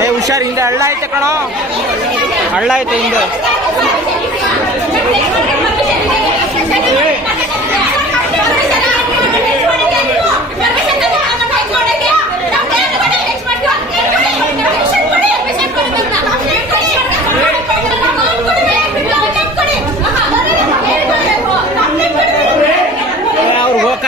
ಏ ಹುಷಾರ್ ಹಿಂದೆ ಹಳ್ಳ ಐತೆ ಕಣೋ. ಹಳ್ಳ ಐತೆ ಹಿಂದೆ. ಅವ್ರು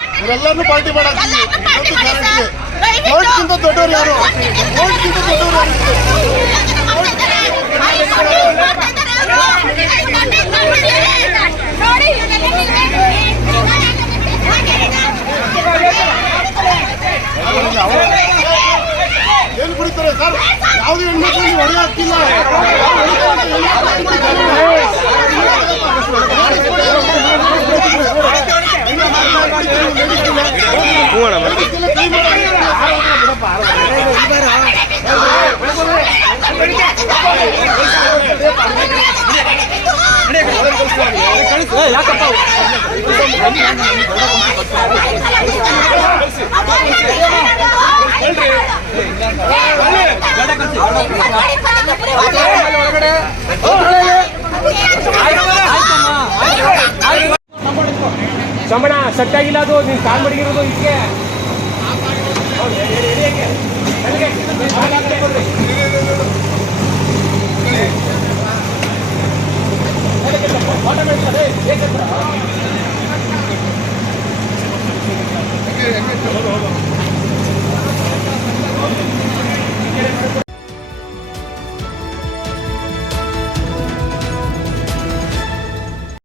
ಇವರೆಲ್ಲರೂ ಪಾರ್ಟಿ ಮಾಡಾಕ್ತೀವಿ. ಇವತ್ತು ಗ್ಯಾರಂಟಿ ಕೋರ್ಟ್ಗಿಂತ ದೊಡ್ಡವ್ರು ಯಾರು? ಓಟ್ಗಿಂತ ದೊಡ್ಡವ್ರು ಯಾರು? ಯಾವ್ದು ಹೆಣ್ಮಕ್ಳು ಹೊಡೆ ಹಾಕ್ತಿಲ್ಲ. ಯಾಕಪ್ಪ? ಸಂಬಳ ಸೆಟ್ ಆಗಿಲ್ಲ ಅದು ನೀನು ಕಾಲ್ ಮಡಗಿರೋದು ಇದಕ್ಕೆ.